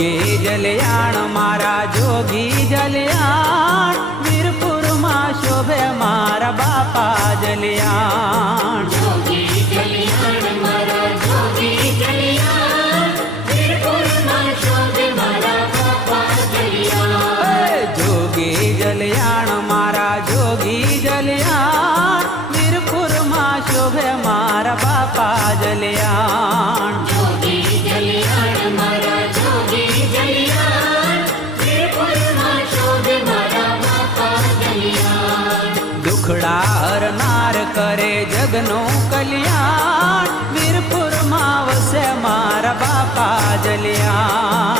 જોગી જલિયાણ મારા જોગી જલિયાણ વીરપુર માં શોભે મારા બાપા જલિયાણ જોગી જલિયાણ મારા જોગી જલિયાણ વીરપુર માં શોભે મારા બાપા જલિયાણ જોગી જલિયાણ મારા જોગી જલિયાણ વીરપુર માં શોભે મારા બાપા જલિયાણ જોગી જલિયાણ મારા જોગી જલિયાણ વીરપુર માં શોભે મારા બાપા જલિયાણ દુખડા હરનાર કરે જગનું કલ્યાણ વીરપુર માં વસે મારા બાપા જલિયાણ